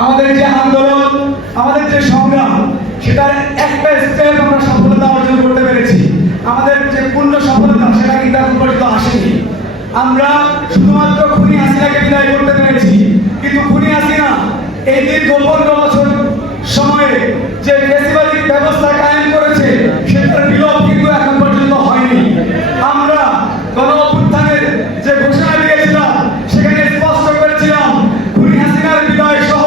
আমাদের যে আন্দোলন, আমাদের যে সংগ্রাম, সেটার একটা স্টেপ আমরা সফলতা অর্জন করতে পেরেছি। আমাদের যে পূর্ণ সফলতা সেটা কিন্তু এখন পর্যন্ত আসেনি। আমরা শুধুমাত্র খুনি হাসিনাকে বিদায় করতে পেরেছি, কিন্তু খুনি হাসিনা এই দীর্ঘ 15 বছর সময়ে যে ফেসিবালিক ব্যবস্থা কায়েম করেছে সেটার বিলোপ কিন্তু এখন পর্যন্ত হয়নি। আমরা গণ অভ্যুত্থানের যে ঘোষণা দিয়েছিলাম সেখানে স্পষ্ট করেছিলাম খুনি হাসিনার বিদায় সহ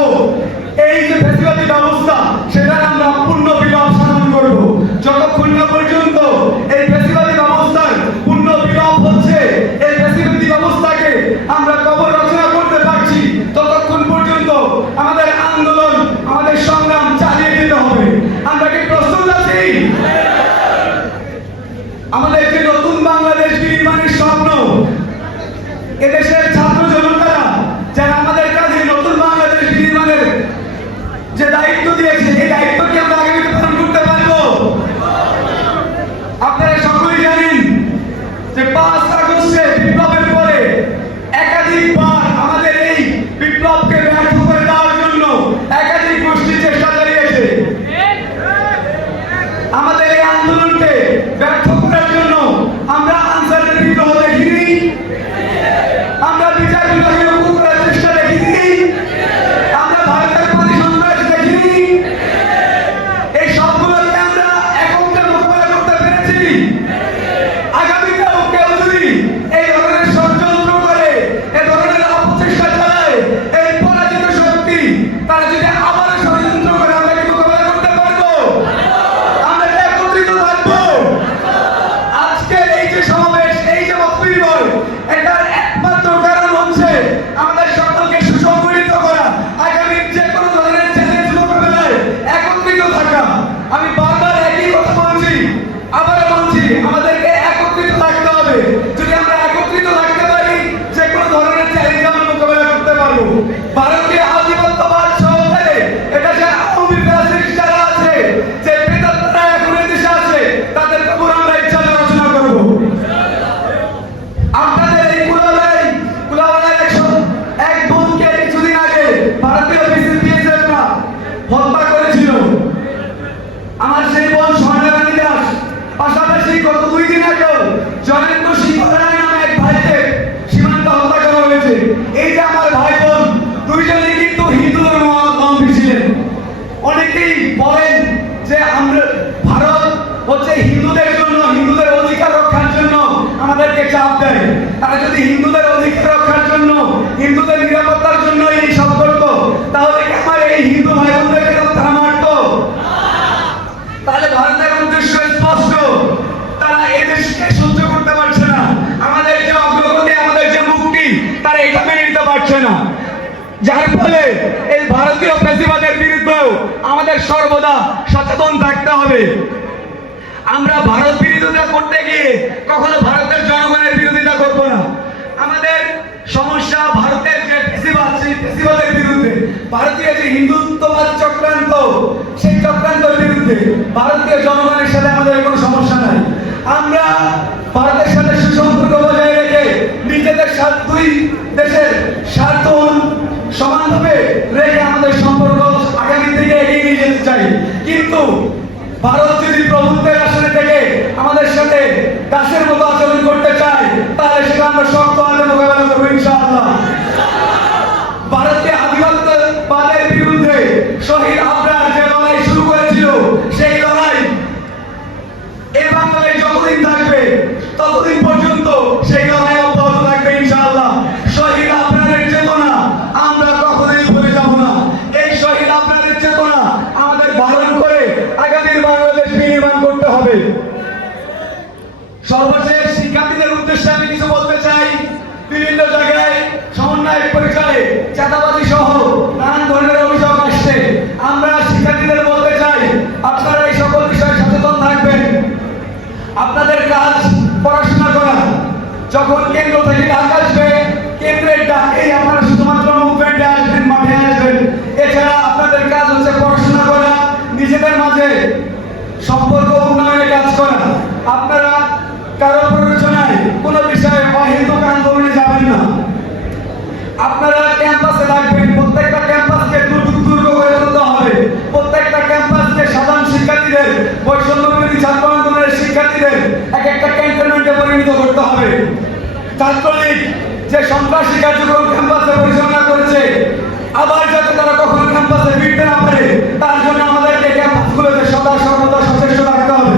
এই যে ফেসিবালিক ব্যবস্থা সেটা আমরা পূর্ণ বিলোপ সাধন করব। যতক্ষণ না পর্যন্ত এই ফেসিবালিক ব্যবস্থার পূর্ণ বিলোপ হচ্ছে, এই ফেসিবালিক ব্যবস্থাকে আমরা কবর রচনা করতে পারছি, ততক্ষণ পর্যন্ত আমাদের আন্দোলন, আমাদের সংগ্রাম চালিয়ে যেতে হবে। আমরা কি প্রস্তুত আছি? আমাদের যে নতুন বাংলাদেশ নির্মাণের স্বপ্ন, এদেশের ছাত্র জনতারা যারা আমাদের কাছে নতুন বাংলাদেশ নির্মাণের যে দায়িত্ব দিয়েছে, এই দায়িত্ব কি আমরা আগামীতে পালন করতে পারবো? আপনারা সকলেই জানেন যে 5 আগস্টে বিপ্লবের পরে একাধিকবার আমাদের এই বিপ্লবকে ব্যর্থ করে দেওয়ার জন্য একাধিক গোষ্ঠী চেষ্টা চালিয়েছে। আমাদের এই আন্দোলনকে ব্যর্থ করার জন্য আমরা আনসারের বিদ্রোহ দেখিনি, আমরা বিচার বিভাগের উপর করার চেষ্টা দেখিনি, আমরা ভারতের প্রতি সন্ত্রাস দেখিনি। এই সবগুলোকে আমরা একত্রে মোকাবেলা করতে পেরেছি। আগামীতেও কেউ যদি এই ধরনের ষড়যন্ত্র করে, এই ধরনের অপচেষ্টা চালায়, এই পরাজিত শক্তি তারা যদি আবার ষড়যন্ত্র করে, আমরা কি মোকাবেলা করতে পারবো? আমরা কি একত্রিত থাকবো? আজকের এই যে সমাবেশ, এই যে বক্তব্য, এটার একমাত্র কারণ হচ্ছে আমাদের সকলকে সুসংগঠিত করা, আগামীর যে কোনো ধরনের চ্যালেঞ্জ মোকাবেলায় একত্রিত থাকা। আমি বারবার একই কথা বলছি, আবারও বলছি, আমাদেরকে একত্রিত থাকতে হবে। যদি আমরা একত্রিত থাকতে পারি, যে কোনো ধরনের চ্যালেঞ্জ আমরা মোকাবেলা করতে পারবো। ভারতীয় আধিপত্যবাদ সহকারে এটা যে আওয়ামী ফ্যাসিস্ট যারা আছে, যে প্রেতাত্মারা এখন দেশে আছে, তাদের উপর আমরা ইচ্ছা আলোচনা করবো। আপনাদের এই কুলাউড়ায় এক বোনকে কিছুদিন আগে ভারতীয় বিএসএফরা হত্যা করেছিল। আমার সেই বোন স্বর্ণরানী দাস, পাশাপাশি গত 2 দিন আগেও জয়ন্ত সিংহ রায় নামে এক ভাইকে সীমান্ত হত্যা করা হয়েছে। এই যে আমার ভাই বোন দুইজনেই কিন্তু হিন্দু ধর্মাবলম্বী ছিলেন। অনেকেই বলেন যে আমরা ভারত হচ্ছে হিন্দুদের জন্য, হিন্দুদের অধিকার রক্ষার জন্য আমাদেরকে চাপ দেয়। তারা যদি হিন্দুদের অধিকার রক্ষার জন্য, হিন্দুদের নিরাপত্তার জন্য এই সব করতো, তাহলে কি আমার এই হিন্দু ভাই বোনদেরকে তারা মারতো? তাহলে ভারতের উদ্দেশ্য স্পষ্ট, তারা এদেশকে সহ্য করতে পারছে না। আমাদের যে অগ্রগতি, আমাদের যে মুক্তি, তারা এটা মেনে নিতে পারছে না। যার ফলে এই ভারতীয় ফ্যাসিবাদের বিরুদ্ধেও আমাদের সর্বদা সচেতন থাকতে হবে। আমরা ভারত বিরোধিতা করতে গিয়ে কখনো ভারতের জনগণের বিরোধিতা করব না। আমাদের সমস্যা ভারতের যে ফ্যাসিবাদ, সেই ফ্যাসিবাদের বিরুদ্ধে, ভারতীয় যে হিন্দুত্ববাদ চক্রান্ত, সেই চক্রান্তের বিরুদ্ধে ভারতীয় জনগণের সাথে আমাদের কোনো সমস্যা নাই। আমরা ভারতের সাথে সুসম্পর্ক বজায় রেখে নিজেদের দুই দেশের স্বার্থ সমানভাবে রেখে আমাদের সম্পর্ক আগামী দিকে এগিয়ে নিয়ে যেতে চাই। কিন্তু ভারত যদি প্রভুত্বের আসনে থেকে আমাদের সাথে দাসের মতো আচরণ করতে চায়, তাহলে সেটা আমরা শক্ত হাতে মোকাবেলা করবো ইনশাআল্লাহ। ভারতীয় আধিপত্যবাদের বিরুদ্ধে শহীদ আবরার যে লড়াই শুরু করেছিল, সেই লড়াই এই বাংলায় যতদিন থাকবে ততদিন পর্যন্ত সেই লড়াই অব্যাহত থাকবে ইনশাআল্লাহ। শহীদ আবরারের চেতনা আমরা কখনোই ভুলে যাব না। এই শহীদ আবরারের চেতনা আমাদের ধারণ করে আগামীর বাংলাদেশ নির্মাণ করতে হবে। সর্বশেষ শিক্ষার্থীদের উদ্দেশ্যে আমি কিছু বলতে চাই। বিভিন্ন জায়গায় সমন্বয় পরিচয়ে চাঁদাবাজি সহ নানান ধরনের অভিযোগ আসছে। আমরা শিক্ষার্থীদের বলতে চাই, আপনারা এই সকল বিষয়ে সচেতন থাকবেন। আপনাদের কাজ পড়াশোনা করা। যখন কেন্দ্র থেকে ডাক আসবে, কেন্দ্রের ডাকেই আপনারা শুধুমাত্র মুভমেন্টে আসবেন, মাঠে আসবেন। এছাড়া আপনাদের কাজ হচ্ছে পড়াশোনা করা, নিজেদের মাঝে সম্পর্ক উন্নয়নে কাজ করা। আপনারা কারো প্ররোচনায় কোনো বিষয়ে অহেতুক আন্দোলনে যাবেন না। আপনারা ক্যাম্পাসে থাকবেন, প্রত্যেকটা ক্যাম্পাসে শিক্ষার্থীদের এক একটা ক্যান্টনমেন্টে পরিণত করতে হবে। ছাত্রলীগ যে সন্ত্রাসী কার্যক্রম ক্যাম্পাসে পরিচালনা করেছে, আবার যাতে তারা কখনো ক্যাম্পাসে ফিরতে না পারে, তার জন্য আমাদেরকে ক্যাম্পাসগুলোতে সদা সর্বদা সচেষ্ট থাকতে হবে।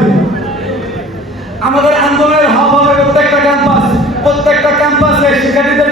আমাদের আন্দোলনের হাব হবে প্রত্যেকটা ক্যাম্পাসে শিক্ষার্থীদের